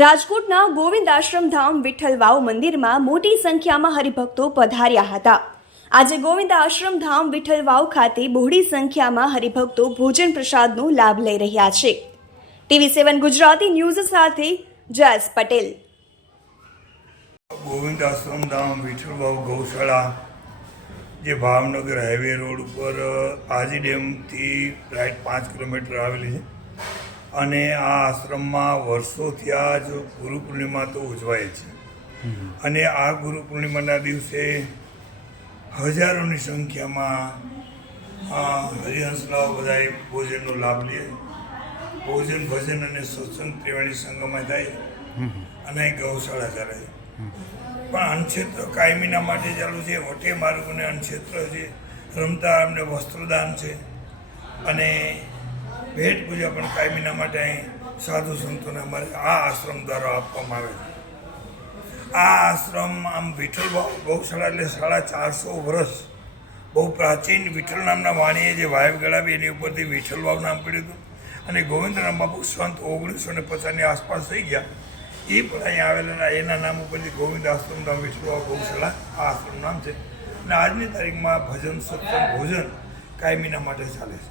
રાજકોટના ગોવિંદ આશ્રમ ધામ વિઠ્ઠલ વાવ મંદિરમાં મોટી સંખ્યામાં હરિભક્તો પધાર્યા હતા. આજે ગોવિંદ આશ્રમ ધામ વિઠ્ઠલ વાવ ખાતે બહોળી સંખ્યામાં હરિભક્તો ભોજન પ્રસાદનો લાભ લઈ રહ્યા છે. ટીવી સેવન ગુજરાતી ન્યૂઝ સાથે જયસ પટેલ. ગોવિંદ આશ્રમ ધામ વિઠ્ઠલભાવ ગૌશાળા, જે ભાવનગર હાઈવે રોડ ઉપર આજી ડેમથી રાઈટ પાંચ કિલોમીટર આવેલી છે. અને આ આશ્રમમાં વર્ષોથી આ જ ગુરુ પૂર્ણિમા તો ઉજવાય છે. અને આ ગુરુ પૂર્ણિમાના દિવસે હજારોની સંખ્યામાં હરિહંસલાઓ બધાએ ભોજનનો લાભ લે. ભોજન, ભજન અને સત્સંગ ત્રિવેણી સંગમાં થાય. અને ગૌશાળા ચાલે પણ અન્નક્ષેત્ર કાયમીના માટે ચાલુ છે. વટે માર્ગોને અન્નક્ષેત્ર છે. રમતા અમને વસ્ત્રદાન છે. અને ભેટ પૂજા પણ કાયમીના માટે અહીં સાધુ સંતોને અમારે આ આશ્રમ દ્વારા આપવામાં આવે છે. આ આશ્રમ આમ વિઠ્ઠલ ગૌશાળા એટલે સાડા ચારસો વર્ષ, બહુ પ્રાચીન વિઠ્ઠલ નામના વાણીએ જે વાયવ ગળાવી એની ઉપરથી વિઠ્ઠલ વાવ નામ પડ્યું હતું. અને ગોવિંદરામ બાપુ સંત ઓગણીસો ને પચાસની આસપાસ થઈ ગયા. એ પણ અહીંયા આવેલા એના નામ ઉપરથી ગોવિંદ આશ્રમ નામ વિઠ્ઠલ ગૌશાળા આ આશ્રમ નામ છે. અને આજની તારીખમાં ભજન, સત્સંગ, ભોજન કાયમીના માટે ચાલે છે.